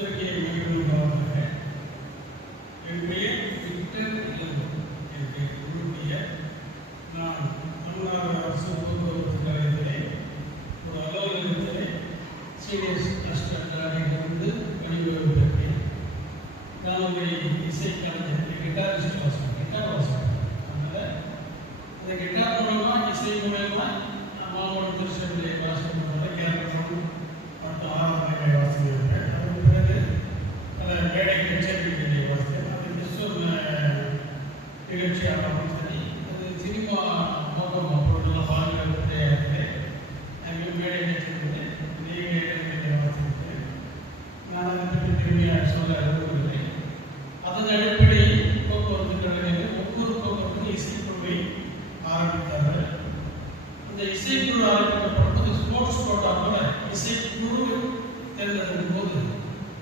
பத்திரிகை நிகழ்வுகளாக என் பெயர் விக்டர் இளங்கோ. என்னுடைய குழுவிய நான் தமிழ்நாடு அரசு போக்குவரத்து கழகத்திலே ஒரு அலுவலகத்திலே சீனியர் அசிஸ்டன்டாக பணிபுரிவு பெற்றேன். நான் ஒரு இசை கலைஞர், கிட்டாரிஸ்ட் கிட்டார் வாசம். அதனால் அந்த கிட்டார் மூலமாக இசை மூலமாக மாவட்ட திருச்சியிலே வாசிக்கிறதுனால கேரளம் மற்றும் ஆராதனை வாசிக்கிறேன். அதுக்கு பிறகு பல மேடை கச்சேரிகளை வாசித்தேன். அது கிறிஸ்துவ நிகழ்ச்சியாக சரி, அது சினிமா மோகம் அப்பொழுதெல்லாம் வாழ்க்கை அங்கே மேடை கச்சேரி நீங்கள் வாசிக்கிறேன். நான் அதை பற்றி திரும்பியாக சொல்ல விரும்பவில்லை. அதன் அடிப்படையில் போக்குவரத்து கழகங்கள் ஒவ்வொரு போக்குவரத்து இசைக்குழுவை ஆரம்பித்தார்கள். அந்த இசைக்குழு ஆரம்பிக்கப்பட்டது ஸ்போர்ட்ஸ் கோட்டா போல இசைக்குழு தேர்ந்தெடுக்கும் போது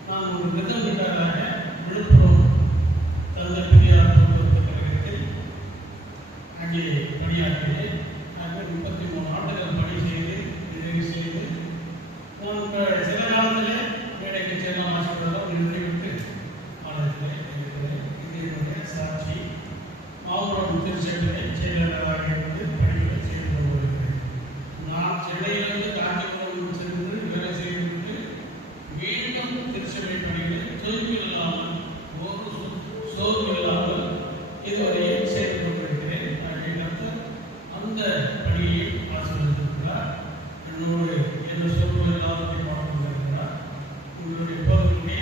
நான் ஒரு விதவிதராக விழுப்புரம் தந்தை பெரியார் போக்குவரத்து கழகத்தில் அங்கே பணியாற்றினேன். ஆக 33 ஆண்டுகள் பணி செய்து நிறைவு செய்து நான் சில காலத்திலே மேடைக்கு செல்லாம் ஆசைப்பட்டதாக நிறுத்திவிட்டு மாநிலத்தில் இருக்கிறேன். இது என்னுடைய சாட்சி. மாவட்டம் திருச்செங்கலை செயலாளராக இருந்து பணிகளை செய்து கொண்டிருக்கிறேன். நான் சென்னையிலிருந்து காஞ்சிபுரம் சென்று வேலை செய்துவிட்டு மீண்டும் திருச்செங்கலை பணிகளை தொய்வில்லாமல் ஒரு சோர்வு இல்லாமல் இதுவரையே செய்து கொண்டிருக்கிறேன். அந்த பணியை ஆசிரியர் என்னோடு எந்த சோர்வு இல்லாததை பார்த்துக்கொண்டிருக்கிறார். உங்களுடைய போதனுடைய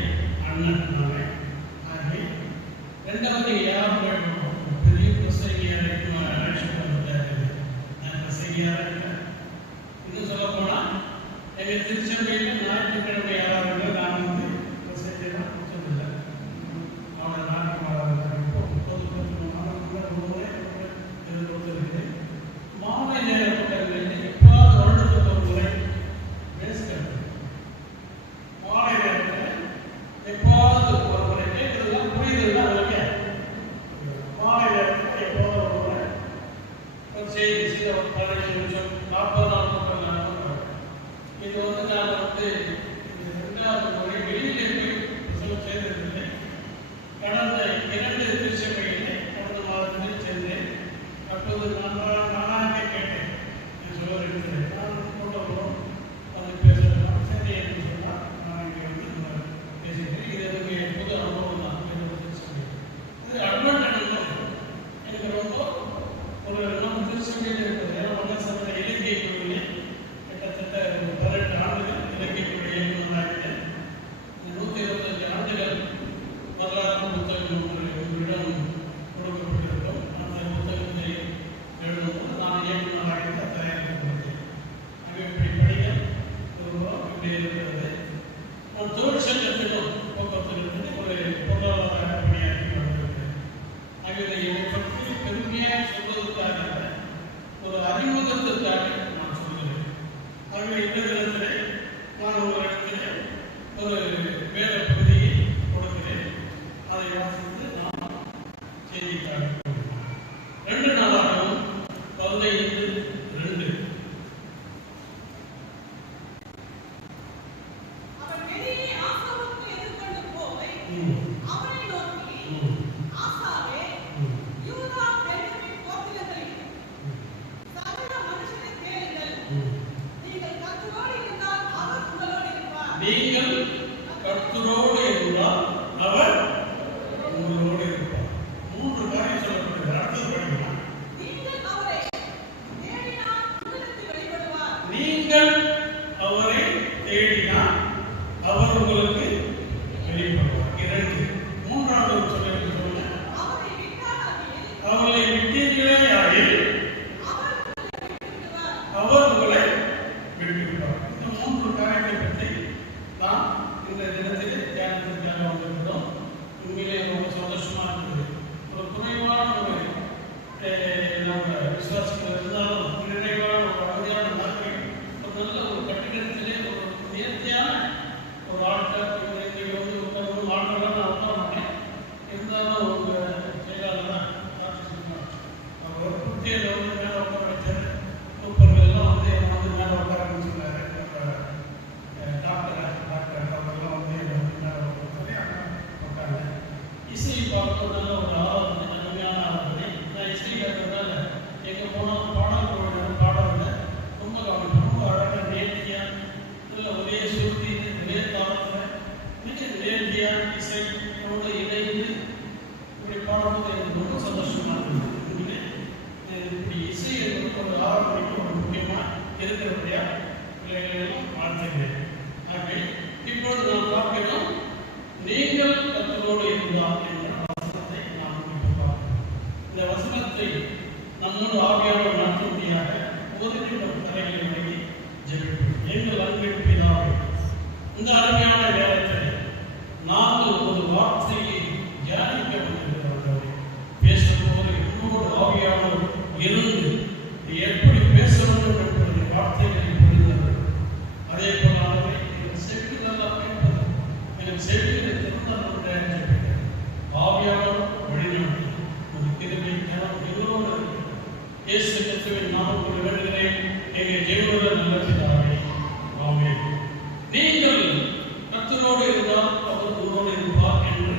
அண்ணன் நானே. ஆகவே ரெண்டாவது யார் பெரிய பிரசங்கியாருக்கு நான் பிரசங்கியாக இன்னும் சொல்ல போனால் எங்கள் திருச்செங்கலில் ஞாயிற்றுக்கிழமை யாராவது நான் பிரசங்கியாக கொடுத்ததில்லை. அவனை நாட்டுக்கு கொடுத்திருக்கிறேன். மாலை நேர கூட்டங்களில் எப்பாவது வருடத்துக்கு ஒரு முறை பேசுகிறேன். மாலை நேரத்தில் எப்பாவது ஒரு முறை கேட்கறதுலாம் புரியுதுன்னா அவங்களுக்கு மாலை நேரத்தில் எப்போது ஒரு முறை ஒரு செய்தி செய்த ஒரு 15 நிமிஷம் 40 நாள் கூட்டம் இது நான் 2வது முறை வெளியிலே போய் பிரசவம் செய்ததில்லை. கடந்த 2 திருச்சபையிலே கடந்த மாதத்தில் சென்றேன். அப்போது நானாக கேட்டேன், என் சோதரிக்கிறேன், நான் கூட்டம் வந்து பேசலாம் சரி என்று சொன்னால் நான் இங்கே பேசிக்கிறேன். இது எனக்கு புது அனுபவம் தான். இது அட்வான்டேஜ் எனக்கு ரொம்ப ஒரு நம்ம திருச்சபையில் இருக்கிறது. ஏன்னா மகசபையில் இலக்கிய குழுவிலே கிட்டத்தட்ட 18 ஆண்டுகள் இலக்கிய குழு இயக்குநராக 125 ஆண்டுகள் வரலாற்று புத்தகம் உங்களிடம் கொடுக்கப்பட்டிருக்கும். அந்த புத்தகத்தை எழுதும்போது நான் இயக்குநராக தயாரிக்கப்பட்டேன். அங்கே இப்படி படிகள் இப்படி இருக்கிறது. நான் தொழிற்சங்கத்திலும் போக்குவரத்து ஒரு பொருளாதார பணியாற்றி வந்திருக்கிறேன். ஆகிய இதை பற்றி பெருமையாக சொல்வதற்காக ஒரு அறிமுகத்திற்காக நான் சொல்கிறேன். ஆகவே இந்த தினத்திலே நான் ஒரு இடத்திலே ஒரு வேத பகுதியை கொடுக்கிறேன். அதை வாசித்து நான் செய்திக்காக 2 நாளாகவும் 15:2 நீங்கள் கர்த்தரோடு இருந்தால் அவர் உங்களோடு இருப்பார். 3 காரியம் சொல்லப்படுகிறது. அடுத்தது படிக்கலாம். நீங்கள் அவரை தேடினால் அவர் உங்களுக்கு வெளிப்படுவார். 2. 3வது சொல்லுங்க. அவரை விட்டீர்களே ஆகில் அவர் உங்களை விட்டுவிடுவார். இந்த 3 காரியத்தை பற்றி நாம் இந்த தினத்திலே தியானத்திற்காக வந்திருக்கிறோம். உண்மையிலே ரொம்ப சந்தோஷமா இருக்குது. ஒரு குறைவான ஒரு நம்ம விசுவாசிகள் இருந்தாலும் நிறைவான ஒரு அழகான நாட்கள் ஒரு நல்ல ஒரு கட்டிடத்திலே ஒரு நேர்த்தியான ஒரு ஆட்கள் இங்கே வந்து உட்கார்ந்து ஆட்கள்லாம் நான் உட்கார மாட்டேன். இருந்தாலும் உங்கள் செயலாளர் சாட்சி சொன்னார். அவர் ஒரு குட்டியில் வந்து மேலே உட்கார வச்சார். சூப்பர்கள் எல்லாம் வந்து என்னை வந்து மேலே உட்கார சொன்னார். டாக்டர் அவர்கள்லாம் வந்து மேலே பார்க்க நல்ல ஒரு ஆராதனை, அருமையான ஆராதனை. நான் இசை கேட்கறதால எங்கே போனாலும் பாடல் போடுறது பாடல ரொம்ப கவனிப்பேன். ரொம்ப அழகாக நேர்த்தியாக நல்ல ஒரே சுருதி ஒரே காலத்தில் மிக நேர்த்தியாக இசையோடு இணைந்து இப்படி பாடும்போது எனக்கு ரொம்ப சந்தோஷமாக இருக்குது. இப்படி இசை என்பது ஒரு ஆராதனைக்கு ஒரு முக்கியமாக இருக்கிறபடியா பிள்ளைகளெல்லாம் வாழ்த்துகிறேன். ஆகவே இப்பொழுது நாம் பார்க்கிறோம், நீங்கள் கர்த்தரோடு இருந்தால் என்ற வசனத்தை நாம் பார்க்கிறோம். இந்த வசனத்தை நம்மோடு ஆவியானவர் நடத்தும்படியாக ஒதுக்கின்ற தலைகளை வழங்கி ஜெபிப்போம். எங்கள் அன்பின் பிதாவே, இந்த அருமையான நேரத்தில் நாங்கள் ஒரு வார்த்தையை தியானிக்க வந்திருக்கிறோம். பேசும்போது என்னோடு ஆவியானவர் இருந்து எப்படி பேச வேண்டும் என்பதை வார்த்தைகளை புரிந்தவர். அதே போலாகவே எங்கள் செவிகளெல்லாம் கேட்பது, எங்கள் செவிகளை திறந்தவருடைய ஆவியானவர் வழிநடத்தி ஒரு கிருபை கரம் எங்களோடு இருக்கிறது. இயேசு கிறிஸ்துவின் நாமத்தில் வேண்டுகிறேன், எங்கள் ஜீவனுள்ள நல்ல பிதாவே, ஆமென். நீங்கள் கர்த்தரோடு இருந்தால் அவர் உங்களோடு இருப்பார் என்று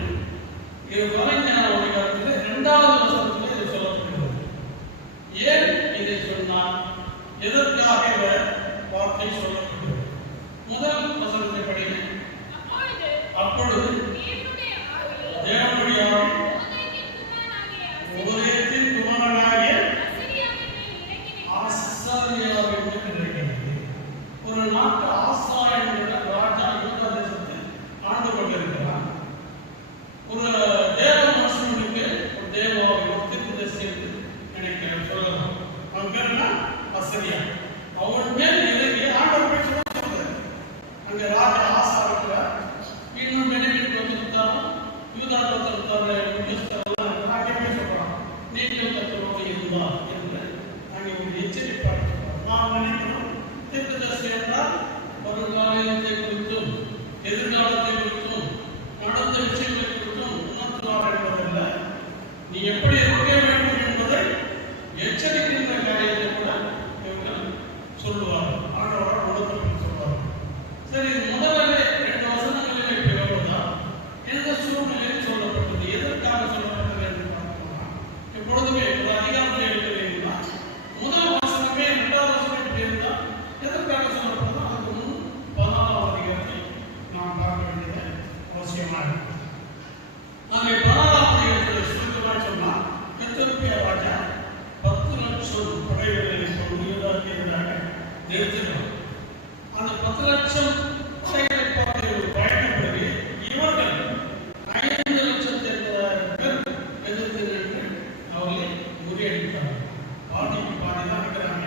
இது வரைஞான காலத்தில் 2வது வசனத்தில் இது சொல்லப்படுகிறது. ஏன் இதை சொன்னார், எதற்காக இந்த வார்த்தை சொல்லப்படுகிறது? முதல் வசனத்தை படிங்க. அப்பொழுது தேவனுடைய உபதேசத்தின் குமாரனாகிய ஆசாரியாவின் மேல் இறங்கினது. ஒரு நாட்டு ஆசா என்கிற ராஜா யூதா தேசத்தில் ஆண்டு கொண்டிருக்கிறார். ஒரு தேவ மனுஷனுக்கு ஒரு தேவாவை தீர்க்கதரிசி நினைக்கிறேன் சொல்லலாம். அவன் பேர் என்ன? அசரியா. அவன் மேல் இறங்கி ஆண்டவர் போய் சொல்றாரு. அங்க ராஜா ஆசா இருக்கிறார். இன்னும் பெனிமிட் கொடுத்தாலும் யூதா கொடுத்தாரு முக்கியஸ்தரெல்லாம் அங்கே போய் சொல்றான், நீங்கள் கர்த்தரோடு இருந்தால் என்று அங்கே ஒரு எச்சரிப்பாக சொல்றார். நாம் நினைக்கிறோம் தீர்க்கதரிசி என்றால் வருங்காலத்தை குறித்தும் எதிர்காலத்தை குறித்தும் நடந்த விஷயங்களை குறித்தும் உணர்த்துவார் என்பதல்ல, நீ எப்படி இருக்க வேண்டும் என்பதை எச்சரிக்கின்ற காரியத்தை கூட இவர்கள் சொல்லுவார்கள். ஆண்டவரால் உணர்த்தப்பட்டு சொல்வார்கள். சரி, முதலிலே 2 வசனங்களிலே இப்படி வருவதால் எந்த சூழ்நிலையில் சொல்லப்பட்டது, எதற்காக சொல்லப்பட்டது என்று பார்த்தோம்னா, எப்பொழுதுமே ஒரு அதிகாரத்தை எடுக்கிறீங்களா முதல் வசனமே 2வது வசனம் இப்படி இருந்தால் எதற்காக சொல்லப்பட்டதோ அதுக்கு முன் 14வது அதிகாரத்தை நாம் பார்க்க வேண்டியது அவசியமாக இருக்கு. அங்கே 14வது அதிகாரத்தில் சுருக்கமாக சொன்னால், எத்தியோப்பியா ராஜா 10 லட்சம் படைகளை கொண்டு யூதாவுக்கு எதிராக நிறுத்தினார். அந்த 10 லட்சம் படைகளை பார்த்து பயணப்படுத்தி இவர்கள் 5,80,000 பேர் எதிர்த்து நின்று அவர்களை முறியடித்தார்கள். பாதிக்கு பாதி தான் இருக்கிறாங்க,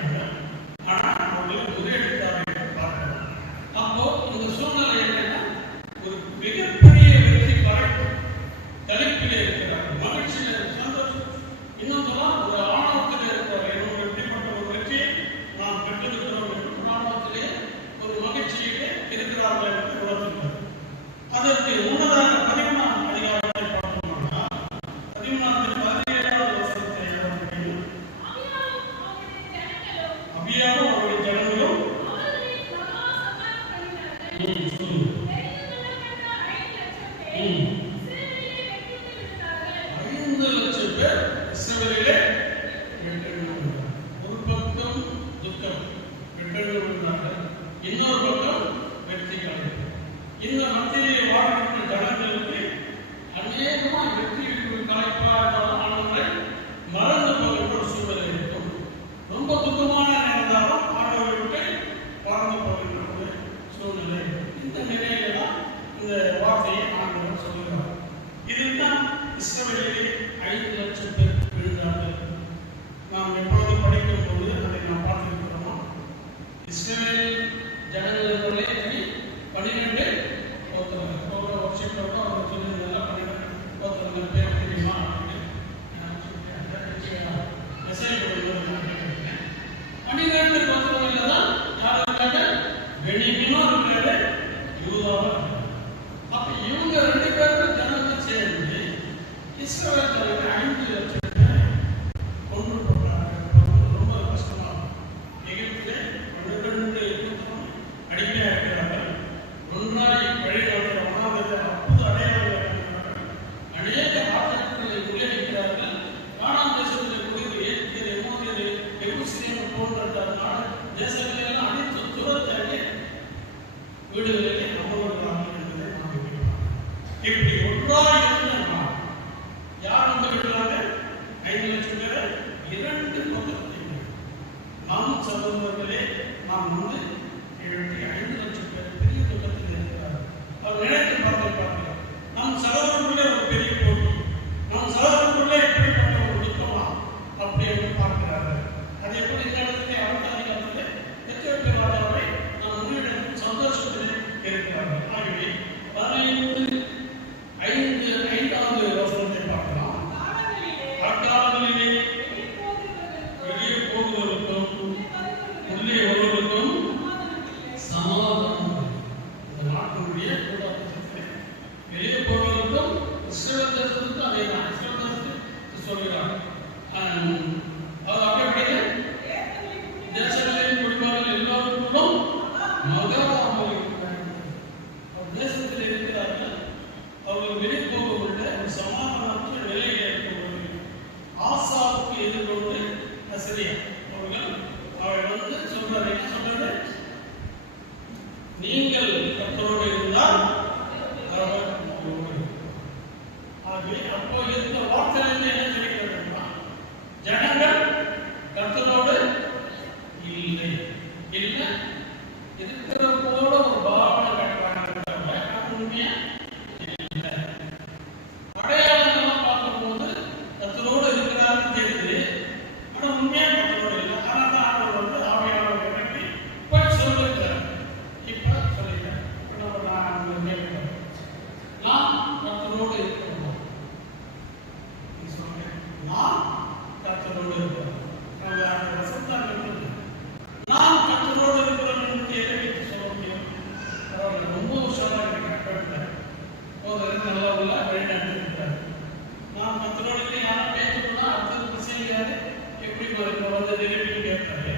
ஆனால் அவர்களை முறியடித்தார்கள் பார்க்கிறோம். அப்போ இந்த சூழ்நிலை என்னன்னா, ஒரு மிகப்பெரிய வெற்றி தலைப்பிலே இருக்கிறார்கள், மகிழ்ச்சியில் சந்தோஷம். இன்னும் சொல்லலாம், ஒரு ஆணவத்தில் இருக்கிறார். என்னோட எப்படிப்பட்ட ஒரு வெற்றியை நாம் பெற்றிருக்கிறோம் என்று ஆணவத்திலே ஒரு மகிழ்ச்சியிலே இருக்கிறார்கள் என்று உணர்த்துகிறார். அதற்கு முன்னதாக 13ஆம் அதிகாரத்தை பார்த்தோம்னா, 13-17வது வசனத்தை அபியாவும் அவருடைய ஜனங்களும் 5,00,000 பேர் இஸ்ரவேலிலே வெட்டெழுந்தார்கள். ஒரு பக்கம் துக்கம், வெட்டெழுந்தார்கள். இன்னொரு பக்கம் வெற்றி காலம். இந்த மத்தியிலே வாழ்கின்ற ஜனங்களுக்கு அநேகமாக வெற்றி கலைப்பாக ஆனவரை மறந்து போகின்ற ஒரு சூழ்நிலை இருக்கும். ரொம்ப துக்கமான நேர்ந்தாலும் ஆண்டவரை விட்டு வாழ்ந்து போகின்ற ஒரு சூழ்நிலை. இந்த நிலையில தான் இந்த வார்த்தையை ஆண்டவர் சொல்லுகிறார். இதுதான் இஸ்ரவேலிலே 5,00,000 பேர் விழுந்தார்கள். நாம் எப்பொழுது படிக்கும் போது அதை நாம் பார்த்திருக்கிறோமா? இஸ்ரவேல் ஜனங்களுக்குள்ளே 12 கோத்திரங்கள். ஒவ்வொரு வருஷத்தோட அவங்க சொல்லியிருந்தாங்க 12 கோத்திரங்கள் பேர் தெரியுமா அப்படின்னு மெசேஜ் கொடுக்குறது. 12 கோத்திரங்கள் தான் யாருக்காக? பெனிமினும் இருக்கிறாரு, யூதாவும் இருக்கிறார். அப்ப இவங்க 2 பேரும் ஜனத்தை சேர்ந்து இஸ்ரவேல் ஜனங்கள் இப்படி ஒன்றாக இருந்தா யார் வந்து விடுறாங்க? 5 லட்சம் பேர் 2 பக்கத்தில் நம் சகோதரர்களே நாம் வந்து 5 லட்சம் பேர் பெரிய பக்கத்தில் இருக்கிறார். அவர் நினைத்து பார்க்கிறார், நம் சகோதரர்களே ஒரு பெரிய போட்டி, நம் சகோதரர்களே எப்படிப்பட்ட ஒரு துக்கமா அப்படி என்று பார்க்கிறார்கள். அது எப்படி காலத்திலே அடுத்த அதிகாரத்தில் எத்தியோப்பிய ராஜாவை நாம் முன்னிடம் சந்தோஷத்தில் இருக்கிறார்கள். ஆகவே 15வது வசனத்தை பார்க்கலாம். அக்காலங்களிலே வெளியே போகுவதற்கும் உள்ளே வருவதற்கும் சமாதானம். இந்த நாட்டினுடைய கூடாரத்திலே வெளியே போவதற்கும் இஸ்ரவேல் தேசத்துக்கும் அதே தான். இஸ்ரவேல் தேசத்துக்கு சொல்கிறார் அது அப்படியே தேசங்களின் குடிமக்கள் எல்லோருக்கும் மகாராமல் தேசத்தில் இருக்கிறார்கள். அவர்கள் வெளியே போகவில்லை. சமாதானத்தில் நிலையில் இருக்கக்கூடிய ஆசாவுக்கு எதிர்கொண்டு அசிரியா அவர்கள் வந்து சொல்றாரு, என்ன சொல்றது? நீங்கள் கர்த்தரோடு இருந்தால் அவர் உங்களோடு. ஆகவே அப்போ இந்த வார்த்தையிலிருந்து என்ன தெரிகிறதுன்னா, ஜனங்கள் கர்த்தரோடு இல்லை இல்லை இருக்கிற போல ஒரு பாவனை கட்டுறாங்க. அது உண்மையா இல்லை. அடையாளங்கள்லாம் பார்க்கும்போது கர்த்தரோடு இருக்கிறாருன்னு தெரியுது. ஆனால் உண்மையா கர்த்தரோடு இல்லை. ஆனால் தான் அவர் வந்து ஆவியானவரை பற்றி போய் சொல்லிருக்கிறார். இப்போ சொல்லிட்டேன். இப்போ நான் கேட்கிறேன், நான் கர்த்தரோடு இருக்கிறோம். சொல்றேன், நான் கர்த்தரோடு இருக்கிறோம். நான் கர்த்தரோடு இருக்கிறோம் என்று எதை சொல்ல முடியும்? ரொம்ப உஷாரா இருக்கேன். நல்லா உள்ள வழிநடத்திருக்கிறார். நான் கர்த்தரோடு இல்லை, யாரும் பேசணும்னா அடுத்தது பிசையாது எப்படி வந்து நிரூபித்து கேட்பாரு.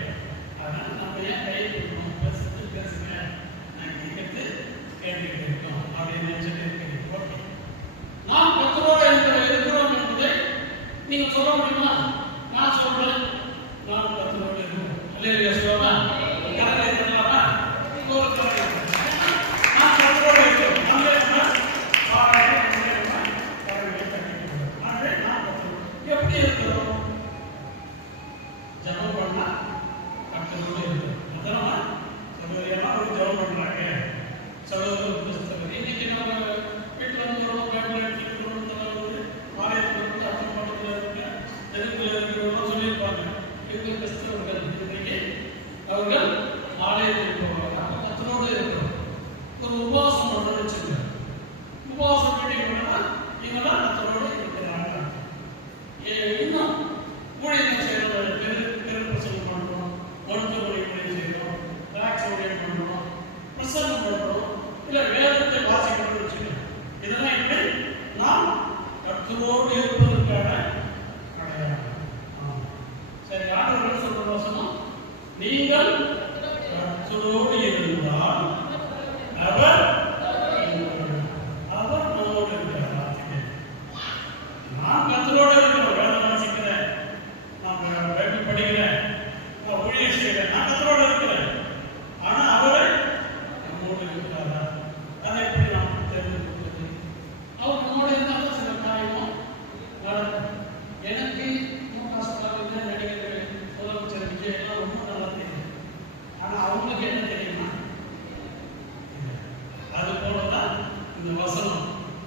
ஆனால் நம்ம ஏன் கை கொடுக்கணும்? பேசுங்க, நான் கேட்கறது கேட்டுக்கிட்டு இருக்கோம் அப்படின்னு நினைச்சிட்டு இருக்கேன். ஓகே, நாம் கர்த்தரோடு இருக்கிறோம் என்பதை நீங்க சொல்ல முடியுமா? நான் சொல்றேன், நான் கர்த்தரோடு இருக்கிறோம். அல்லேலூயா சொல்லலாமா? கரங்களை தட்டலாமா? நான் கர்த்தரோடு இருக்கிறோம். எப்படி இருக்கிறோம்? ஜபம் பண்ணா கர்த்தரோடு இருக்கிறோம். அதான் சகோதரியமா ஒரு ஜபம் பண்றாங்க. சகோதர புத்தகம் இன்னைக்கு நம்ம வீட்டில் வந்து பைபிள் எடுத்துக்கிறோம், ஆலயத்தில் அர்த்தம் பக்கத்தில் இருக்க தெருவில் இருக்கிறவங்க சொல்லியிருப்பாங்க, இவங்க கிறிஸ்தவர்கள். இன்னைக்கு அவர்கள் ஆலயத்தில் போவாங்க. கர்த்தரோடு இருக்கிறோம். ஒரு உபவாசம் பண்ணணும்னு வச்சுக்கோங்க. உபவாசம் மீட்டிங் பண்ணா இவங்கெல்லாம் கர்த்தரோடு இருக்கிறாங்க. இன்னும் ஊழியர்கள் செய்யறோம், பெருப்பிரசங்கம் பண்றோம், மருத்துவ ஊழியம் செய்யறோம், டாக்ஸ் ஊழியம் பண்றோம், பிரசங்கம் பண்றோம், இல்ல வேதத்தை வாசிக்கணும்னு வச்சுக்கோங்க. இதெல்லாம் எப்படி நாம் கர்த்தரோடு இருப்பதற்கான அடையாளம். சரி, ஆண்டவர் சொல்ற வசனம், நீங்கள் கர்த்தரோடு இருந்தால் அவர் நம்மோடு இருக்கிறார். நான் கர்த்தரோடு இருக்கிறேன், வேதம் வாசிக்கிறேன், நான் பைபிள் படிக்கிறேன், நான் ஊழியம் செய்கிறேன், நான் கர்த்தரோடு இருக்கிறேன். ஆனா அவரை நம்மோடு இருக்கிறாரா? அதை எப்படி நாம் தெரிந்து கொள்வது? அவர் நம்மோடு இருந்தாலும் சில காரியமும் நடக்கும். எனக்கு முகாஸ்டாவில் நடிகர்கள், முதலமைச்சர் விஜய் எல்லாம் ரொம்ப நல்லா தெரியும். ஆனா அவங்களுக்கு என்ன தெரியுமா? அது போலதான் இந்த வசனம்,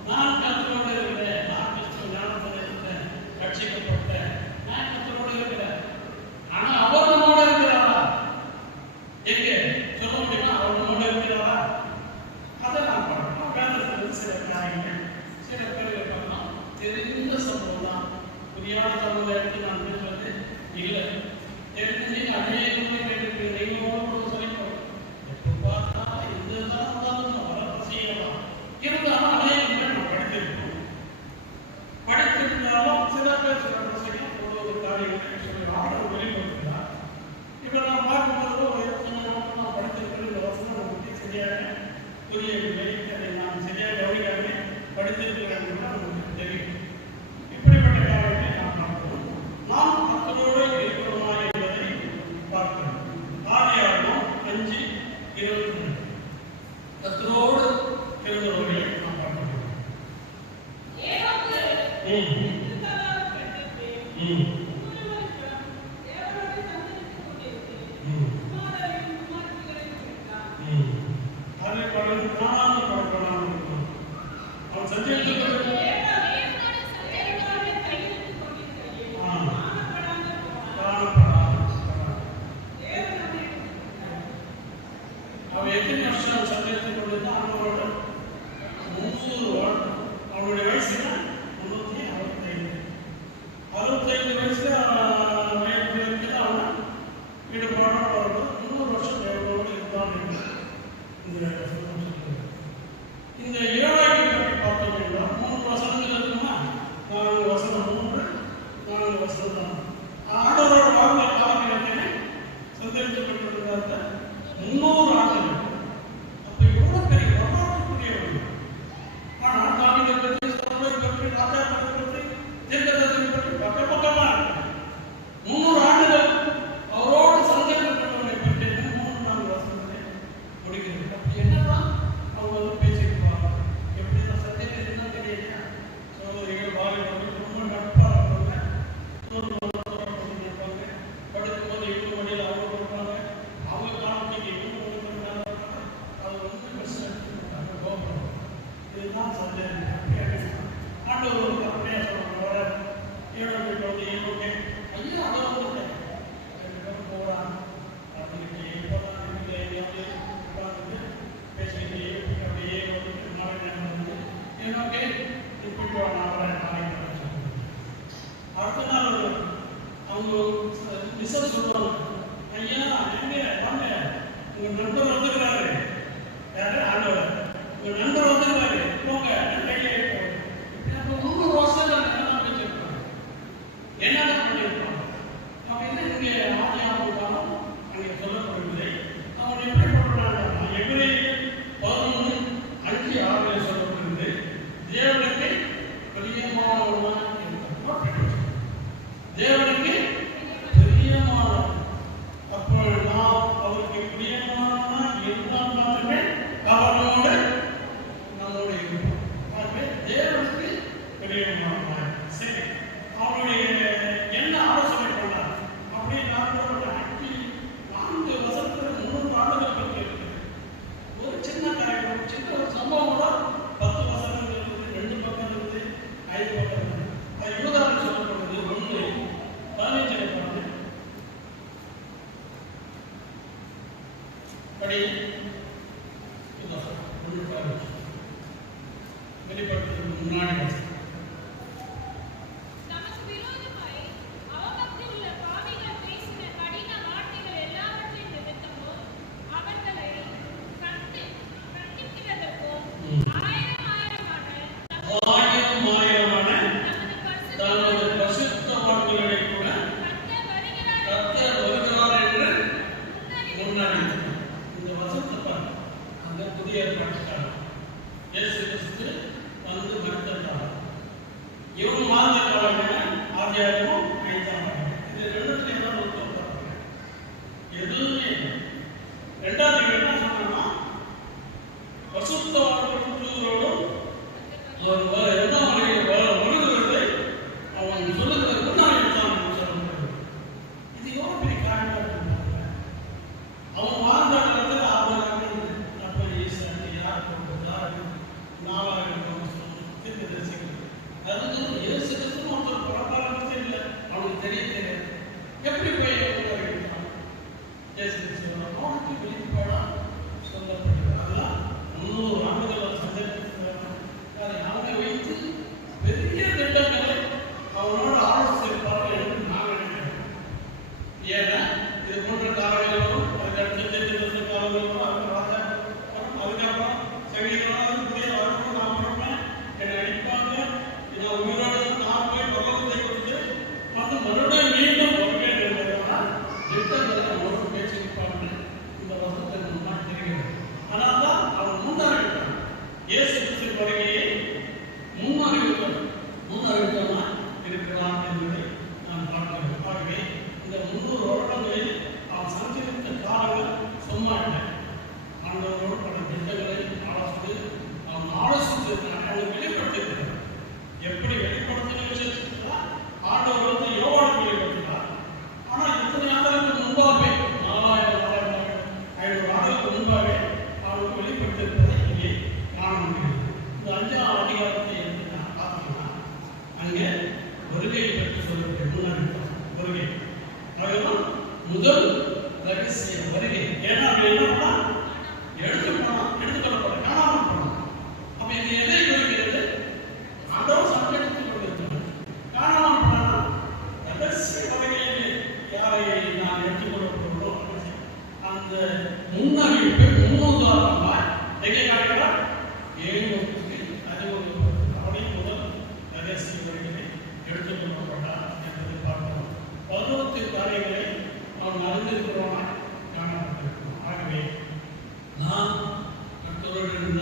நான் கர்த்தரோடு இருக்கிறேன், நான் கிறிஸ்துவ ஞானத்தில் இருக்கிறேன், ரட்சிக்கப்பட்டேன், நான் கர்த்தரோடு இருக்கிறேன். ஆனா அவர் நம்மோடு இருக்கிறாரா? எங்க சொல்ல முடியுமா? அவர் நம்மோடு இருக்கிறாரா? அதை நான் பார்க்கணும். வேதத்தில் சில காரியங்கள், சில பேர்கள் பார்க்கலாம், தெரிந்த சம்பவம் தான். புரியாத சம்பவம் எடுத்து நான் பேசுவது இல்லை. தெரிஞ்சு அநேகமாக கேட்டிருக்கிறேன். நீங்களும் சொல்லிப்போம், எப்போ பார்த்தா எந்த தான் இருந்தாலும் நான் வர செய்யலாம். இருந்தாலும் அநேகம் பேர் நான் படித்திருக்கோம். படித்திருந்தாலும் சில பேர் சில பிரசங்கம் ஒரு காரியங்களை சொல்லி ஆர்டர் வெளிப்படுத்துகிறார். இப்போ நான் பார்க்கும்போது ஒரு நான் படித்திருக்கிற இந்த வசனம் நமக்கு சரியாக புரியவில்லை, அதை நான் சரியாக கவனிக்காம படித்திருக்கிறேன் நமக்கு தெரியும். இப்படிப்பட்ட காரியங்களை நாம் பார்க்கிறோம். நாம் கர்த்தரோடு இருக்கிறோமா என்பதை பார்க்கிறோம். ஆதியாகமம் 5:22 கர்த்தரோடு இருக்கிறவர்களை நாம் பார்க்கிறோம். எப்படி வெளிப்படுத்த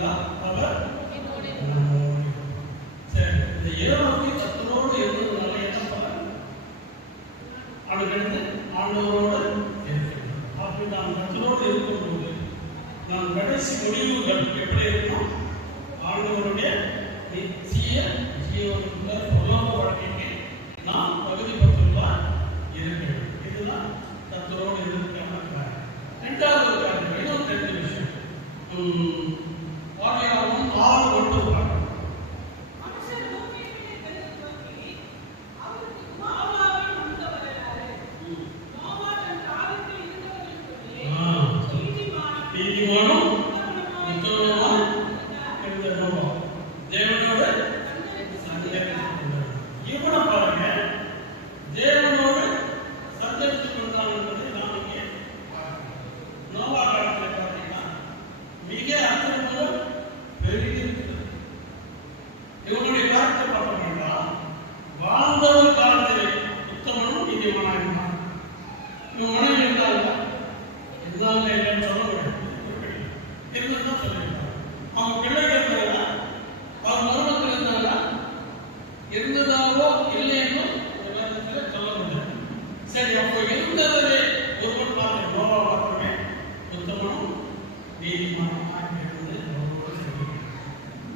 இருந்தால் அவர் சரி. இந்த இரவு கர்த்தரோடு இருந்ததுனால என்ன பலன்? அடுத்து ஆண்டவரோடு இருக்கிறது. அப்படி நாம் கர்த்தரோடு இருக்கும்போது நாம் கடைசி முடிவுகள் எப்படி இருக்கும்? ஆண்டவருடைய நித்திய ஜீவனுள்ள உலக வாழ்க்கைக்கு நாம் தகுதி பெற்றுள்ளார் இருக்கிறது. இதுதான் கர்த்தரோடு இருக்கிற காரணம். இரண்டாவது காரணம் இன்னும் தெரிஞ்ச விஷயம். வாடியாவும் 6:9 பார்க்கணும்.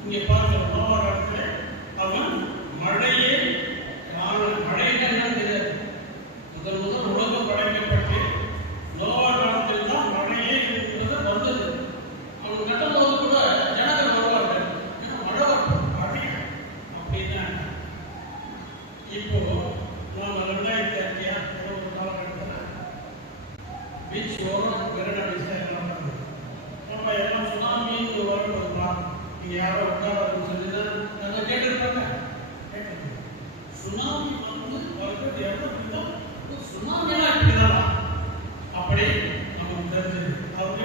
இங்கே பார்க்கிறோம் நோவா காலத்தில் அவன் மழையே முதல் உலகம் படைக்கப்பட்டு நோவா காலத்தில் தான் மழையே என்பது வந்தது. அவன் நட்டும்போது கூட ஜனங்கள் வருவார்கள், மழை வரணும் அப்படின்னா. இப்போ நாம் 2005 காலகட்டத்தில் பீச் ஓரம் மெரினா பீச்சில் எல்லாம் நம்ம எல்லாம் சுனாமின்னு வரும்போதுலாம் நீங்கள் யாரோ உட்காராதுன்னு சொல்லிதான் நாங்கள் கேட்டிருப்பாங்க. சுனாமி வந்து வருகிறது எவ்வளோ சுனாமினா இப்படிதான் அப்படி நமக்கு தெரிஞ்சது. அவங்க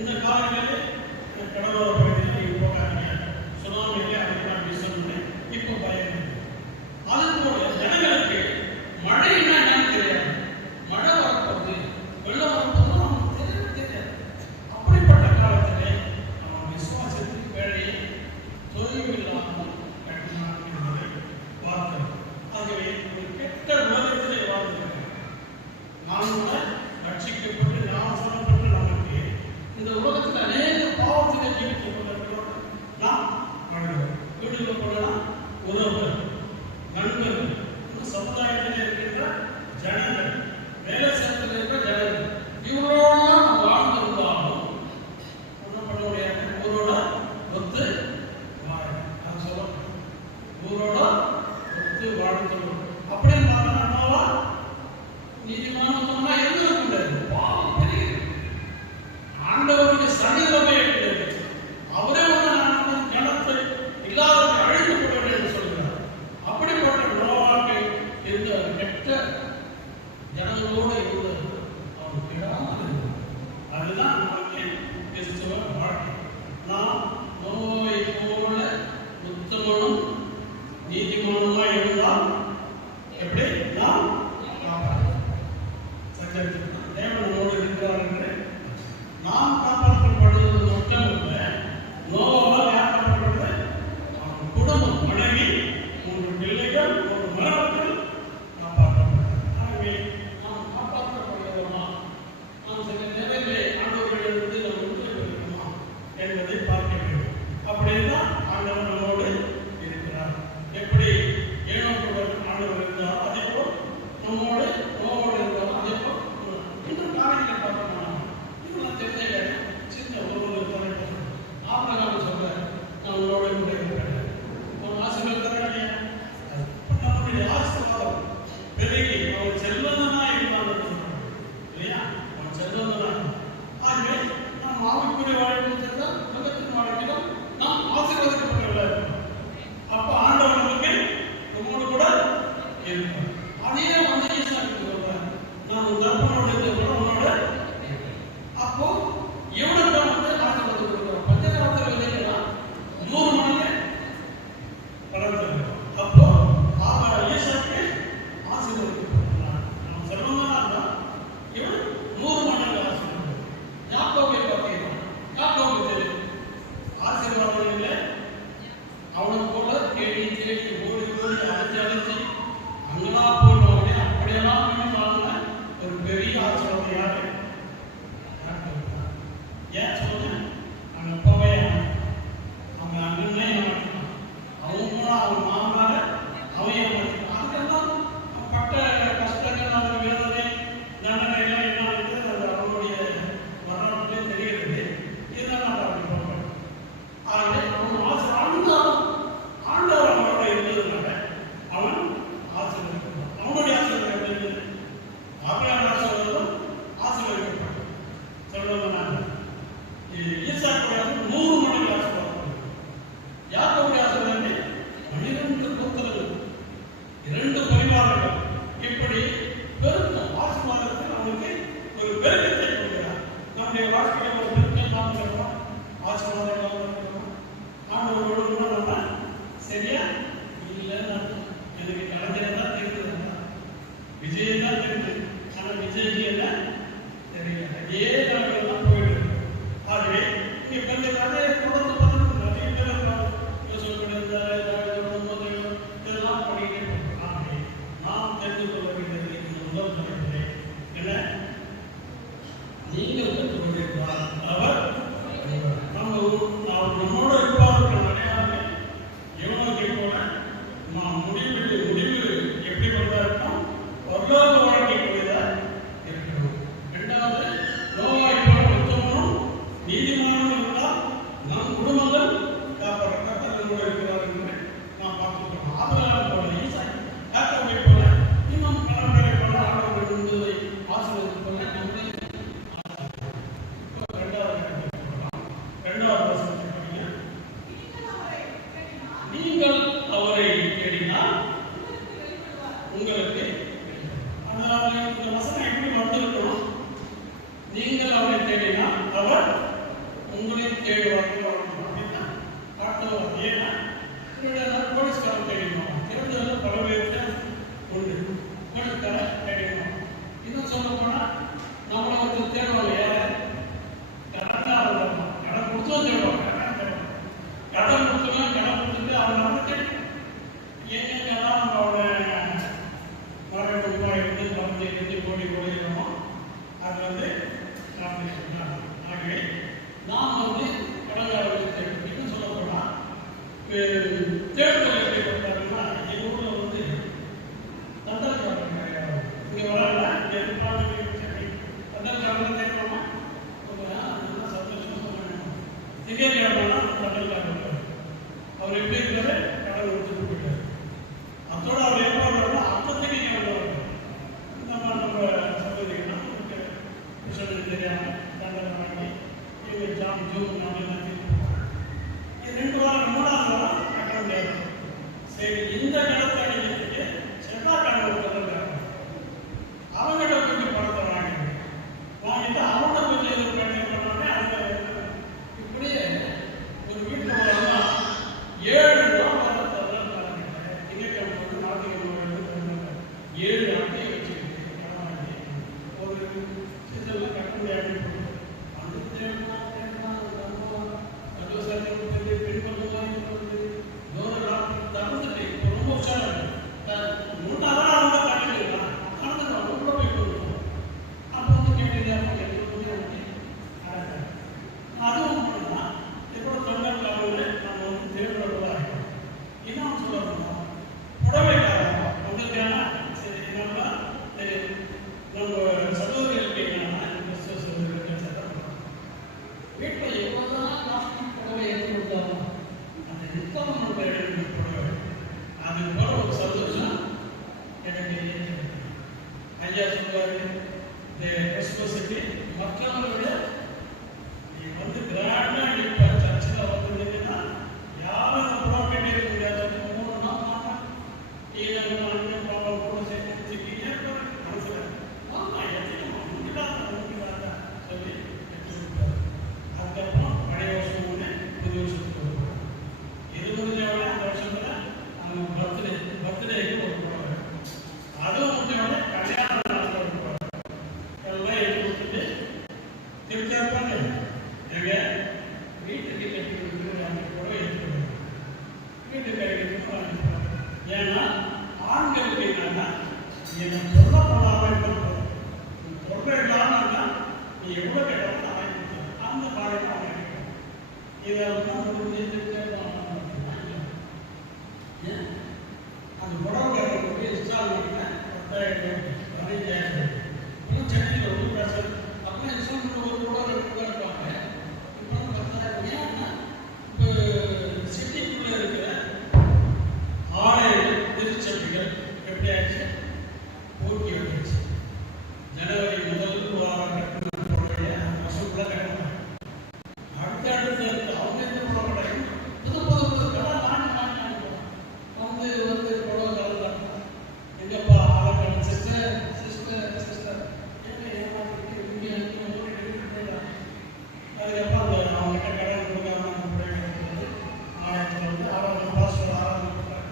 இந்த காலங்களில் கடலோர பகுதியில் நீங்கள் போகாதீங்க, சுனாமியிலே அதிகமாக வீசணும்னு இப்போ பயம். அது போல ஜனங்களுக்கு மழைன்னா என்னன்னு தெரியாது, மழை வரப்போகுது வெள்ளம் வரப்போகுது நமக்கு தெரியவே தெரியாது. அப்படிப்பட்ட காலத்திலே நம்ம விசுவாசத்துக்கு வேலையை தொழில் இல்லாமல் கட்டினான் என்பதை பார்க்கிறோம். ஆகவே ஒரு கெட்ட உலகத்திலே வாழ்ந்திருக்கிறோம். நாம் கூட ரட்சிக்கப்பட்டு நாசனப்பட்டு நமக்கு இந்த உலகத்தில் அநேக நீங்கள் அவரை தேடினால் உங்களுக்கு. அதனால இந்த வசனம் எப்படி வந்திருக்கணும்? நீங்கள் அவரை தேடினால் அவர் உங்களை தேடுவார்கள் அப்படின்னா பார்த்தவர். ஏன்னா போலீஸ்காரன் தேடினோம், தேடுதல் பல விதத்தில் உண்டு. போலீஸ்காரன் தேடினோம். இன்னும் சொல்ல போனா நம்மளை ஒருத்தர் தேடுவாங்க. யார்? கடன் கொடுத்தும் தேடுவாங்க. கடன் கொடுத்துலாம் கடன் கொடுத்துட்டு அவங்க நம்ம தேடி எங்கெங்கெல்லாம் நம்மளோட மரபுமா இருந்து மருந்து இருந்து கோடி இருக்கணும். அது வந்து ஆகவே நாம் கடங்காரர்களுக்கு தேடும். இன்னும் சொல்ல போனா தேடுதல் எப்படி கொடுத்தாருன்னா, எங்கள் ஊரில் தண்டல்காரங்க இங்கே வராங்க. இங்கே தண்டல்காரங்க தேடுறோமா? நல்லா சந்தோஷமாக சொல்லணும். திகேரியானா தண்டல்காரங்க அவர் எப்படி இருக்காரு? கடவுள் கொடுத்துட்டு போயிட்டார். அதோட அவர் எப்போ வர்றாரு? அப்போதைக்கு வருவார். நம்ம சகோதரிகள் நமக்கு விஷயம் தெரியாமல் தண்டனை வாங்கி இவங்க ஜாம் ஜூம் நாங்கள் இது 2 வாரம் 3ஆவது வாரம் கட்ட முடியாது. சரி, இந்த கடத்தை அடிக்கிறதுக்கு செவ்வாய்க்கிழமை தண்டல்காரங்க அவங்ககிட்ட கொஞ்சம் பணத்தை வாங்கிட்டு அவங்க கொஞ்சம் இது பண்ணுவாங்க. அவங்க இப்படியே ஒரு வீட்டில் ஒரு அம்மா 7 ரூபா தண்டல்காரங்க திங்கட்கிழமை வந்து ஞாயிற்றுக்கிழமை 7 அட்டையை வச்சுக்கிட்டு கடன் வாங்கி ஒரு சீசன்லாம் கட்ட முடியாது. அந்த தேடலாம் ரொம்ப உஷாரா முன்னாதான் அவங்க காட்டிக்கலாம். ரொம்ப போய் கொடுக்கணும். அப்போ வந்து கேட்டீங்க அதுவும் பண்ணலாம். எப்போ தொண்டர்கள் நம்ம வந்து தேவைப்படுவதா இருக்கும். இன்னும் சொல்லணும், புடவைக்காரங்க வந்திருக்காங்கன்னா சரி நம்ம சகோதரிகளுக்கு என்னன்னா வீட்டில் எவ்வளோதான் பிளாஸ்டிக் புடவை ஏற்படுத்தாலும் அந்த நித்தம் நம்ம எழுதி புடவை அது போல ஒரு சந்தோஷம் எனக்கு. ஐயா சொல்வாரு, இந்த ரெஸ்பான்சிபிலிட்டி மற்றவர்களோட நீ வந்து கிராண்டாக இப்போ சர்ச்சில் வந்துருந்தீங்கன்னா யாரும் அந்த புடவை கட்டியிருக்க முடியாது. 3 நாள் மாட்டேன் ஈழங்கள் பாவம் கூட சேர்த்து திட்டியே மனசில் சொல்லி அதுக்கப்புறம் பழைய வருஷம் ஒன்று புது வருஷத்துக்கு வருவோம். 20 அந்த வருஷத்துல நம்ம பர்த்டேக்கு ஒரு போடுவாங்க. அதுவும் முடிஞ்சோடனே கல்யாண நாளில் ஒரு போடுவாங்க. எல்லாம் எடுத்து கொடுத்துட்டு திருப்தியாக இருப்பாங்க. எங்க வீட்டுக்கு கட்டி கொடுத்து அந்த புடவை எடுத்துக்கணும். வீட்டுக்கு கட்டி ஏன்னா ஆண்களுக்கு என்னன்னா என்னை சொல்ல போடாமல் இருக்கணும். சொல்ல இல்லாமல் நீ எவ்வளோ கேட்டாலும் நான் வாங்கி கொடுத்தேன். அந்த பாடம் அவங்க இதெல்லாம் முடிஞ்சு அந்த புடவைக்காரங்களுக்கு இன்ஸ்டால் பண்ணிட்டேன். 10,000 15,000 இன்னும் சென்னையில் ஒரு பேசல் அப்புறம் இன்ஸ்டால் பண்ண ஒரு புடவை இருப்பாங்க. இப்போ 10,000. ஏன்னா இப்போ சிட்டிக்குள்ளே இருக்கிற 6 திருச்சபைகள் எப்படி ஆச்சு? போட்டி வந்துச்சு. ஜனவரி முதல் வாரம் கட்டண புடவைய வருஷத்துக்குள்ள கட்டணும். அடுத்தடுத்து அவங்க எந்த புடவை கிடைக்கும்? புது கடை நாட்டு வந்து புடவை கலந்தாங்க. எங்கப்பா ஆளுங்க சிஸ்டர் ஏமாற்றிட்டு இங்கே அதுக்கப்புறம் அந்த அவங்ககிட்ட கடை கொடுக்காம புடவை ஆலயத்தில் வந்து ஆராதனை பாஸ்டர் ஆராதனை பண்ணுறாங்க.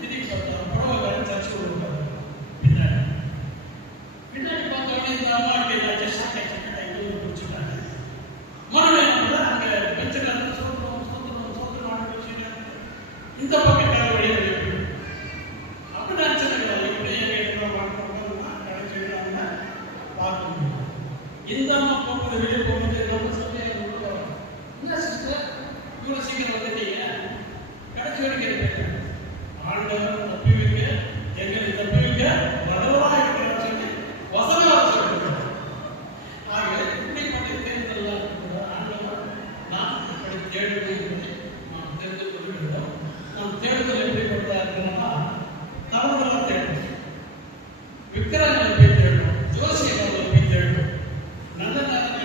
திடீர்னு பார்த்தா புடவை சர்ச்சு கொடுப்பாரு. பின்னாடி பார்த்தோன்னே இந்த அம்மாட்டை பிடிச்சிட்டாங்க. மறுபடியும் அங்கே பெஞ்சக்காரங்க இந்த பக்கம் கரை வழியை அப்படி நினைச்சது எப்படி கடைசினா பார்க்க முடியும். இந்த அம்மா போகும்போது வெளியே போகும்போது ரொம்ப சமையல் என்ன சிஸ்டர் இவ்வளோ சீக்கிரம் வந்துட்டீங்க கடைசி வரைக்கும் ஆண்டவர் தப்பி வைக்க எங்களை தப்பி வைக்க வரவா இருக்கிறார் சொல்லி வசனம் சொல்லிருக்காங்க. ஆக இப்படிப்பட்ட தேர்தல் ஆண்டவர் நாம் இப்படி தேடுவது என்பதை நாம் தெரிந்து கொள்ள வேண்டும். நம் தேடுதல் எப்படிப்பட்டதா இருக்கணும்னா தவறுதலாக தேடணும், விக்கிரகங்களை போய் தேடணும், ஜோசியங்களை போய் தேடணும். நல்ல நேரம்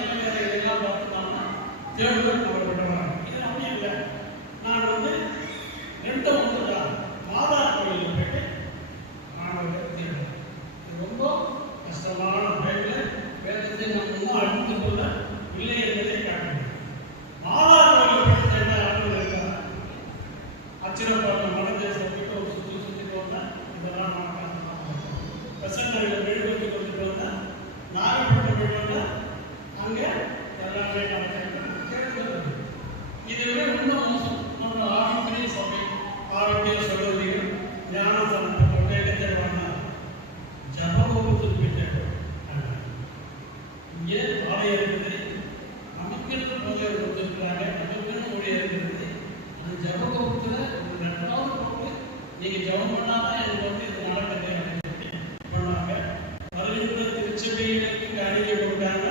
இதெல்லாம் பார்த்துட்டோம்னா தேடுதல் நம்ம விடலாம். இது அப்படி இல்லை. நான் வந்து 2 ஒன்றுதான் மாதா கோயிலில் போயிட்டு மாணவர்களை தேடுவேன். இது ரொம்ப கஷ்டமான வேதத்தை நம்ம இன்னும் அறிந்து கொள்ள இல்லை என்பதை காட்டுகிறேன். மாதா கோயிலில் போயிட்டு என்ன ஆண்டுகள் இருக்காங்க அச்சிரப்பாக்கம் மனதேசம் போயிட்டு ஒரு சுற்றிட்டு வந்தேன். இதெல்லாம் நான் பெசன்டரில் மெழுகுவர்த்தி கொண்டுட்டு வந்தேன். நாகப்பட்டினம் போயிட்டு வந்தேன். அங்கே எல்லாமே கேட்கிறது. இதுவே இன்னும் மோசம். நம்ம ஆரோக்கிய சபை ஆரோக்கிய சகோதரிகள் ஞான சம்பந்தப்பட்ட இடத்தை வாழ்ந்தார். ஜபகோபுரத்துக்கு போயிட்டாங்க. இங்கே ஆலயம் இருக்குது. நமக்கென்று முதலில் கொடுத்துருக்கிறாங்க. நமக்கென்று மொழியாக இருக்கிறது. அந்த ஜபகோபுரத்தில் ஒரு 2வது போட்டு நீங்கள் ஜபம் பண்ணாதான் எனக்கு வந்து இது நடக்குது பண்ணாங்க. வருகின்ற திருச்சபைகளுக்கு காணிக்கை கொடுத்தாங்க.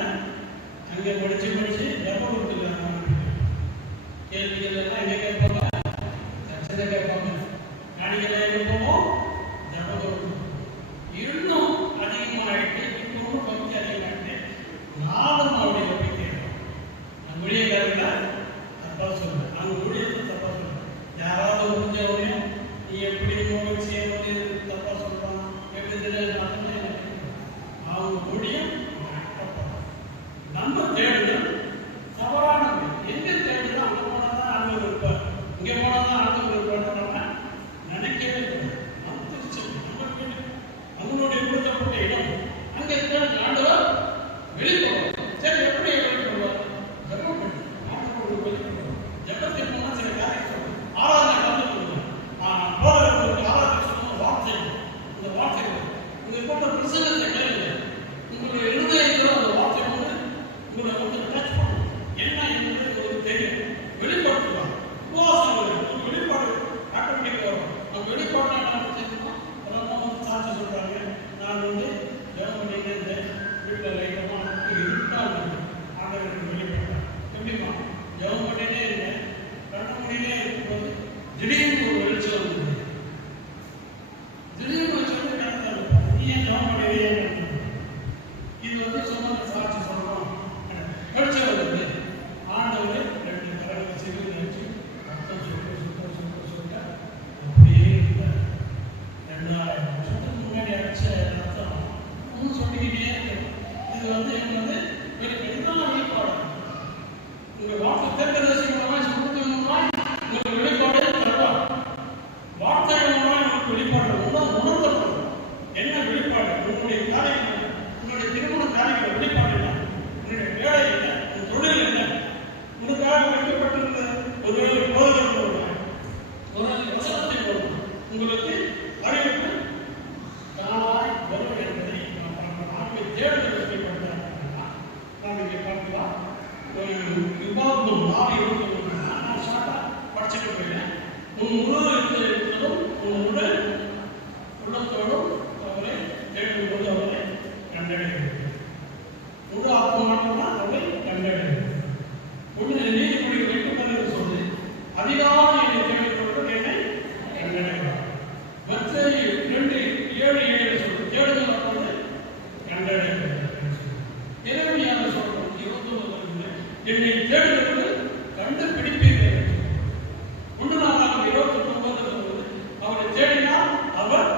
அங்கே படிச்சு ஜபகோபுரத்தில் கேள்விகள் எல்லாம் எங்கே கேட்பாங்க? சர்ச்சையில் கேட்பாங்க. காணிகளை எழுப்பமோ ஜபகோபுரம் இன்னும் அதிகமாகிட்டு இன்னும் பக்தி அதிகமாகிட்டு 4 நாளுடைய போய் கேட்போம். நான் ஊழியக்காரங்கள தப்பா சொல்றேன். அந்த ஊழியத்தை தப்பா சொல்றேன். யாராவது முடிஞ்சவனே நீ எப்படி முயற்சியை வந்து தப்பா சொல்றான் எப்படி தெரியாது மட்டுமே அவங்க ஊழியம் நம்ம தேடுதல் தவறானது. எங்க தேடுதல் அங்கே போனாதான் ஆண்டவர் இருப்பார், இங்கே போனாதான் ஆண்டவர் இருப்பார் நம்ம நினைக்கவே இல்லை. நம்மளுடைய கொடுக்கப்பட்ட இடம் அங்கே தேடுதல் ஆண்டவர் வெளிப்படுவார். சரி, எப்படி வெளிப்படுவார்? ஜபம் பண்ணி ஆண்டவர் வெளிப்படுவார். ஜபத்தை போனா சில காரியம் சொல்லுவோம். ஆராதனை கலந்து கொடுக்கும். போறவர்களுக்கு ஆராதனை சொல்லுவோம். வார்த்தை இந்த வார்த்தைகள் இங்கே போட்ட பிரசங்கத்தை கேளுங்க. உங்களுடைய இருதயத்தில் அந்த வார்த்தை வந்து உங்களை வந்து டச் பண்ணும். என்ன என்பது உங்களுக்கு தெரியும். வெளிப்படுத்துவார். உபவாசம் ஒரு வெளிப்பாடு ஆட்டோமேட்டிக்காக வரும். அந்த வெளிப்பாடு என்ன செய்யணும்? அதெல்லாம் வந்து சாட்சி சொல்றாங்க. நான் வந்து ஜெபம் பண்ணிட்டு இருந்தேன். வீட்டில் லைட்டமாக இருட்டாக ஆண்டவருக்கு வெளிப்படுத்தேன். எப்படிமா ஜெபம் பண்ணிட்டே இருந்தேன். 2 மணிலே இருக்கும்போது திடீர்னு ஒரு வெளிச்சம் வந்தது. திடீர்னு வெளிச்சம் நீ ஏன் ஜெபம் பண்ணுறீங்க? இது வந்து சொன்ன சாட்சி சொல்லணும். வெளிச்சம் வருது. ஆண்டவர் 2 கரங்களை சிறு நினைச்சு ரத்தம் சொல்லிட்டு அப்படியே இருந்தார். 2000 வருஷத்துக்கு முன்னாடி அடிச்ச ரத்தம் ஒன்றும் சொல்லிக்கிட்டே இருக்கு. இது வந்து எனக்கு வந்து வெளிப்பாடு. உங்க வார்த்தை தேர்தல் உங்களுக்கு வெளிப்பாடு தருவார். வார்த்தைகள் மூலமாக உங்களுக்கு வெளிப்பாடு உணர்த்தப்படும். என்ன வெளிப்பாடு? உங்களுடைய காரியங்கள், உங்களுடைய திருமண காரியங்கள் வெளிப்பாடு என்ன? உங்களுடைய வேலை என்ன? உங்கள் தொழில் என்ன? உங்களுக்காக வைக்கப்பட்டிருந்த ஒருவேளை போதகம் போடுவாங்க, ஒரு வசனத்தை போடுவாங்க. உங்களுக்கு அறிவிப்பு தானாய் வரும் என்பதை நாங்கள் தேடுதல் வைக்கப்பட்டார். நாம் இங்கே பார்க்கலாம். விவாதம் 4:21 நான் ஷார்ட்டாக படிச்சுட்டு போயிட்டேன். உன் முழு இருக்கிறதும் உன் முழு உள்ளத்தோடும் அவரை தேடும்போது அவரை கண்டடைகிறது. முழு ஆத்மாட்டம்னா அவரை கண்டடைகிறது. ஒன்று நீதிமொழிகள் 8:12 சொல்லுது, அதிகாரம் என்னை தேடுகிறவர்கள் என்னை கண்டடைவார். மற்ற 2:7 சொல்லுது, தேடுதல் அப்போது கண்டடைகிறது. எரேமியாவில் சொல்றோம் 21 என்னை தேடுகிறவர்கள் கண்டுபிடிப்பீர்கள். 1 நாளாகமம் 29 சொல்லுது, அவரை தேடினால் அவர்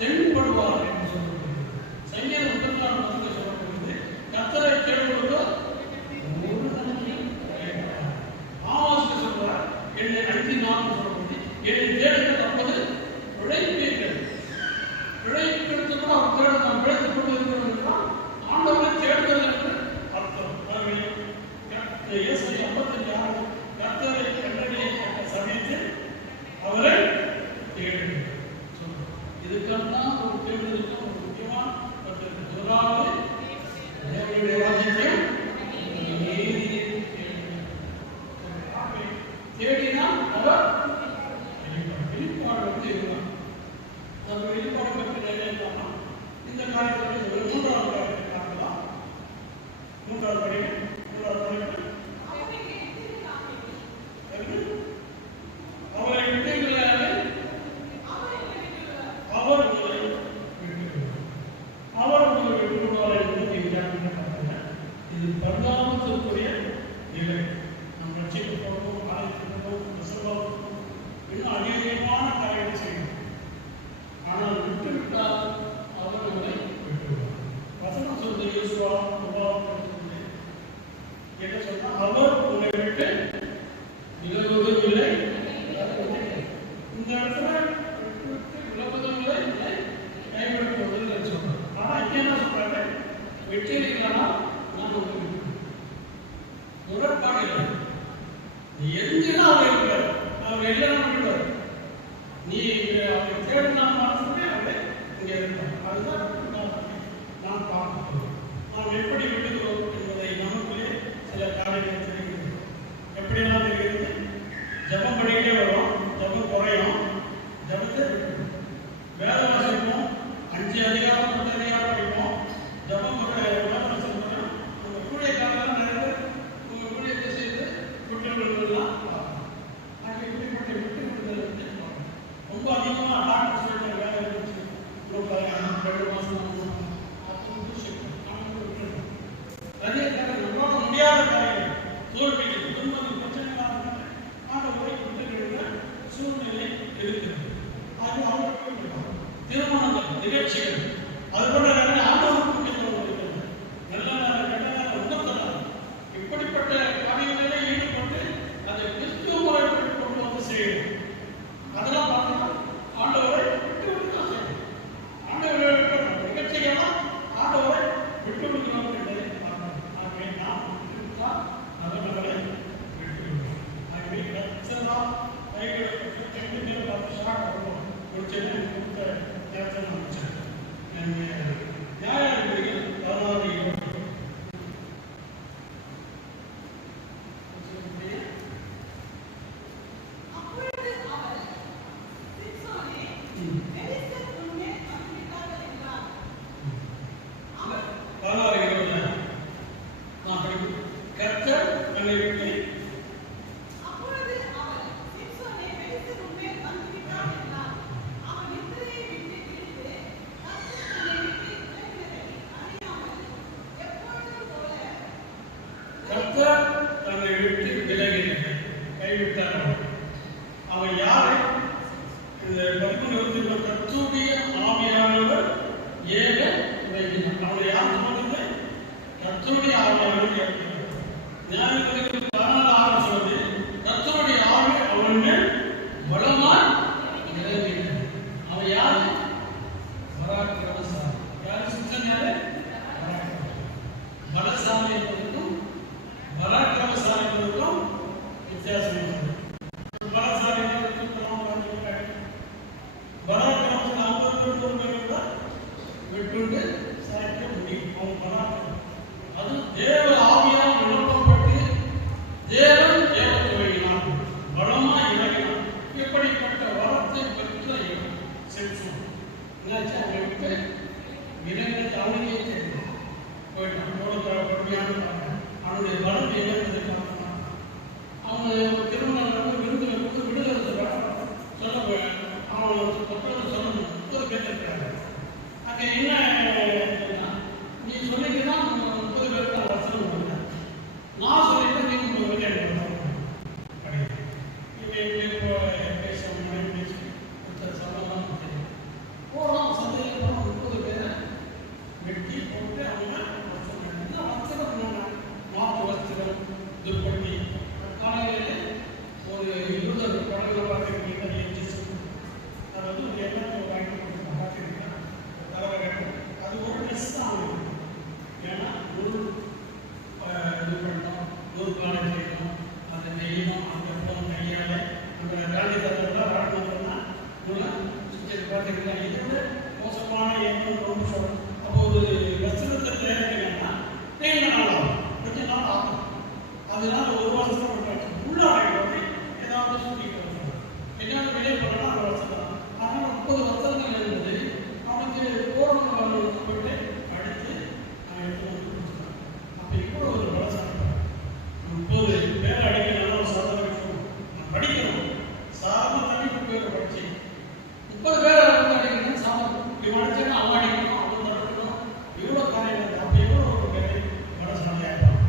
தென்படுவார் என்று சொல்லப்படுகிறது. சங்கீதம் 34 சொல்லப்படுகிறது, கர்த்தரை தேடுவதோ ஒரு நன்மையும் கிடையாது. ஆவாசில் சொல்றார், என்னை அஞ்சினால் சொல்லப்படுது, என்னை தேடுங்கள் அப்போது பிழைப்பீர்கள். பிழைப்பிற்கு அவர் தேட நாம் பிழைத்துக் கொண்டு இருக்கிறோம். ஆண்டவரை தேடுதல் என்று அர்த்தம். இயேசு 55 கர்த்தரை கண்டறிய சமயத்தில் அவரை தேடுங்கள். இதுக்கெல்லாம் ஒரு தேடுதலுக்கு ஒரு முக்கியமான முதலாவது தேவனுடைய ராஜ்யத்தையும் தேடினால் அவர் வெளிப்பாடு வந்து இருந்தார். அந்த வெளிப்பாடு பற்றி நிறைய இருந்தாலும் இந்த காரியத்தில் 3வது காரியத்தை பார்க்கலாம். 3வது படிப்பு அவரை விட்டுகிறாரு. அவர் உங்களை விட்டுவிடுவார். அவர் உங்களை விட்டுவிடுவார் என்பது விஞ்ஞானம். இது பரிணாமத்திற்குரிய நிலை. ரட்சிப்பு போகணும், ஆலயத்துக்கு போகணும், விசுவாசம் இன்னும் அதிகமான காரியங்களை செய்யணும். ஆனால் விட்டுவிட்டால் அவர் நம்மை விட்டுவிடுவார். வசனம் சொல்வது யோசுவா என்ன சொன்னா, அவர் உங்களை விட்டு விலகுவதும் இல்லை. இந்த இடத்துல விட்டு விலகுவதும் இல்லை, கைவிடுவதும் சொல்றாரு. ஆனா இங்க என்ன சொல்றாரு, விட்டீர்களா நான் உங்களுக்கு முரண்பாடு இல்லை. நீ எதுனா அவர் இருக்கிறார், அவர் எல்லாம் விடுவார். நீ அவரை தேடினால் மட்டுமே அவரை இங்கே இருப்பார். அதுதான் நான் பார்க்கிறோம். நாம் எப்படி விடுகிறோம் என்பதை நமக்குள்ளே சில காரியங்கள் தெரிகிறது. எப்படியெல்லாம் தெரிகிறது? ஜபம் பண்ணிக்கிட்டே வரும், ஜபம் குறையும், ஜபத்தை விட்டுடும். வேத வாசிப்போம், 5 அதிகாரம் 10 அதிகாரம் படிப்போம், ஜபம் வேத வாசிப்போம். உங்கள் ஊழியக்காரர்கள் நிறைய பேர் உங்கள் ஊழியத்தை செய்து விட்டுவிடுவதெல்லாம் அது இப்படிப்பட்ட விட்டு விடுதல் ரொம்ப அதிகமாக டாக்டர் சொல்லிட்டு வேலை இருந்துச்சு. 2 மாதம் நிறைய காரியங்கள் நம்மளால முடியாத காரியங்கள், தோல்விகள், குடும்பங்கள், பிரச்சனைகளாக ஆண்டவரை விட்டுவிடுகிற சூழ்நிலை இருக்கிறது. அது அவருக்கு திருமணங்கள், நிகழ்ச்சிகள், அது போன்ற நிறைய ஆண்டவருக்கு முக்கியத்துவம் இருக்கிறது. நல்ல கெட்ட உணர்த்தலாம். இப்படிப்பட்ட காரியங்களில் ஈடுபட்டு அதை கிறிஸ்துவ முறைப்படி கொண்டு வந்து செய்யணும். அதெல்லாம் பார்த்தீங்கன்னா ஆண்டவரை விட்டு விட்டு தான் செய்யணும். ஆண்டவரை நிகழ்ச்சிகள்லாம் ஆண்டவரை விட்டு விடுகிறோம் என்பதை பார்க்கணும். ஆகவே நாம் விட்டுவிட்டால் நல்லவர்களை விட்டுவிடுவோம். ஆகவே கச்சதான் கைகளுக்கு 2 பேர் 10 ஷாட் வருவோம். ஒரு சின்ன கொடுத்த நேரத்தை முடிச்சேன். நியாயாதிபதிகள் 16 அவன் யாரை இந்த 13 கர்த்தருடைய ஆவியானவர் ஏக வைக்கிறான். அவனை யார் சொல்றது? கர்த்தருடைய ஆவியானவர் ஏற்கிறார். நியாயாதிபதிகள் 14 சொல்லுது, கர்த்தருடைய ஆவி அவன் மேல் பலமாய் இறங்கினார். அவன் யாரு? பராக்கிரமசாலி. யாரு சித்தன்? யாரு? பலசாலி என்பதற்கும் பராக்கிரமசாலி என்பதற்கும் வித்தியாசம் இருக்கிறது. பலசாலி பராக்கிரமத்தில் 50 பேர் விட்டு சாய்க்க முடியும். அவன் பராக்கிரமம். அது தேவ ஆவியால் நிரப்பப்பட்டு தேவன் தேவத்தை வைக்கிறான், பலமாய் இறங்கினான். இப்படிப்பட்ட வரத்தை பெற்ற செல்சோன் என்னாச்சு? அவனை விட்டு இறங்கி அவனுக்கே தெரியும் போயிட்டான். அவனுடைய பலம் இழந்ததை பார்த்தான். அவனை திருமணம் விருந்தில் கொடுத்து விடுதலை சொல்ல அவன் தொட்டது சொல்லணும். 30 பேர் இருக்கிறாங்க. அங்கே என்ன நீ சொல்லிங்கன்னா 30 பேருக்கு நான் வசனம் கொடுத்தேன், நான் சொல்லிட்டு நீங்க 30 பேர் பேச பேசி சொல்லலாம் போகலாம். சந்தையில் போனால் 30 பேரை வெட்டி போட்டு அவங்க வஸ்திரம் மாற்று வஸ்திரம் துப்பட்டி காலையில் ஒரு 20 படங்களை பார்த்துருக்கீங்க. அது வந்து ஒரு எல்லாத்தையும் வாங்கி கொடுத்து பார்த்துருக்கீங்க. தலைவர்கள் அது ஒரு ட்ரெஸ் தான் ஆகும். ஏன்னா நூறு இது பண்ணணும், 100 காலை செய்யணும், அந்த நெய்யணும், அந்த எப்போ கையால் அந்த காந்தி தாத்தெல்லாம் ராட்டினா சுற்றி பார்த்துருக்கீங்க. இதோட மோசமான எண்ணம் ரொம்ப சொல்லணும். அப்போ ஒரு வஸ்திரத்தை தேவைன்னா நீண்ட நாள் ஆகும், கொஞ்ச நாள் ஆகும். அதனால 1 வருஷம் உள்ளாடை ஏதாவது சுற்றிட்டு எங்கேயாவது வெளியே போகிறோம்னா அந்த வருஷம் தான். ஆனால் 30 வருஷங்கள் இருந்தது அவனுக்கு போராட்டம் போயிட்டு அடுத்து நான் எடுத்து வந்து கொடுத்துருவேன். அப்போ இப்போ ஒரு வளர்ச்சி 30 பேர் அடிக்கிறனால ஒரு சாதனை நான் படிக்கணும். சாதாரண தண்ணி பேர் படிச்சு 30 பேர் அடிக்கணும். சாதனை இப்படி படிச்சேன்னா அவன் அடிக்கணும், அவன் நடக்கணும், இவ்வளோ காரியங்கள். அப்போ எவ்வளோ ஒரு பேரை வளர்ச்சி ஆகிடும்.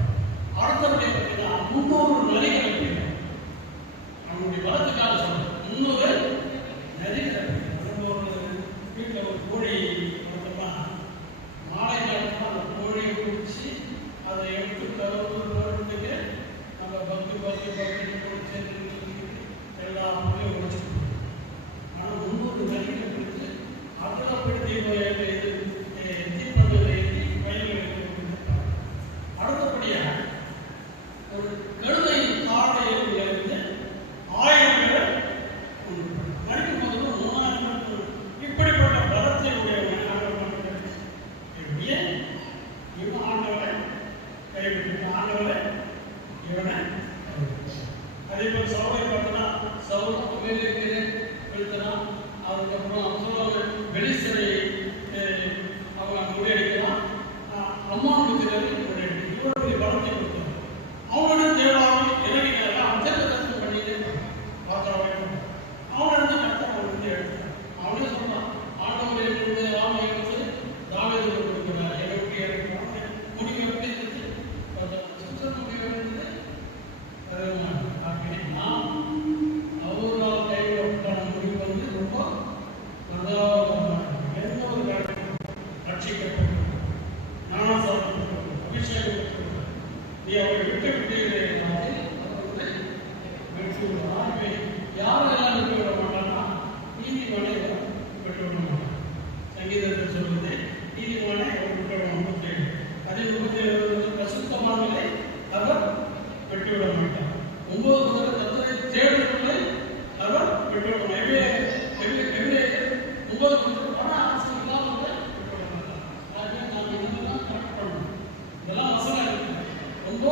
அடுத்தபடி பார்த்தீங்கன்னா 300 நதிகளை அதே போல் சவுலை பார்த்தோன்னா சவுல் அமேலேக்கிலே வீழ்த்தினான். அதுக்கப்புறம் அப்சலோமை பெலிஸ்தரை அவங்க முறியடிக்கிறான். அம்மானுடைய முறியடிக்கிறான். இவ்வளோ பெரிய பலத்தை கொடுத்தார். அவனோட தேவாவை இறங்கினால அவன் தேர்தல் தரிசனம் பண்ணிட்டு பார்க்குறவன் அவனிருந்து கரெக்டாக அவன் வந்து எடுத்தான். அவனே சொல்றான், ஆண்டவரை என்னுடைய ஆமை எடுத்து தாவீது கொடுக்கிறார். என்னுடைய முடிவு எப்படி இருந்தது? முடிவு இருந்தது நாம் அவரால் கைவிடப்பட்ட முடிவு வந்து ரொம்ப பிரதானமான எந்த ஒரு காரணம் ரட்சிக்கப்பட்டது, ஞானசாரப்பட்டது, அபிஷேகப்பட்டது. நீ அவரை விட்டு விட்டீர்களே விட்டு யாரெல்லாம் விட்டு விட மாட்டான்னா நீதிமனை விட்டு விட மாட்டான். சங்கீதத்தில் சொல்றது நீதிமனை அவர் விட்டு விட மாட்டேன். அதே 37 பரிசுத்தமானவரை அவர் விட்டுவிட மாட்டார். 9 கர்த்தரை தேடுகிறவர்களை அவர் விட்டுவிட மாட்டார். 9 பண ஆசை இல்லாதவர்களை விட்டுவிட மாட்டார். நாம் இதெல்லாம் கரெக்ட் பண்ணணும். இதெல்லாம் வசனம் இருக்கு. ரொம்ப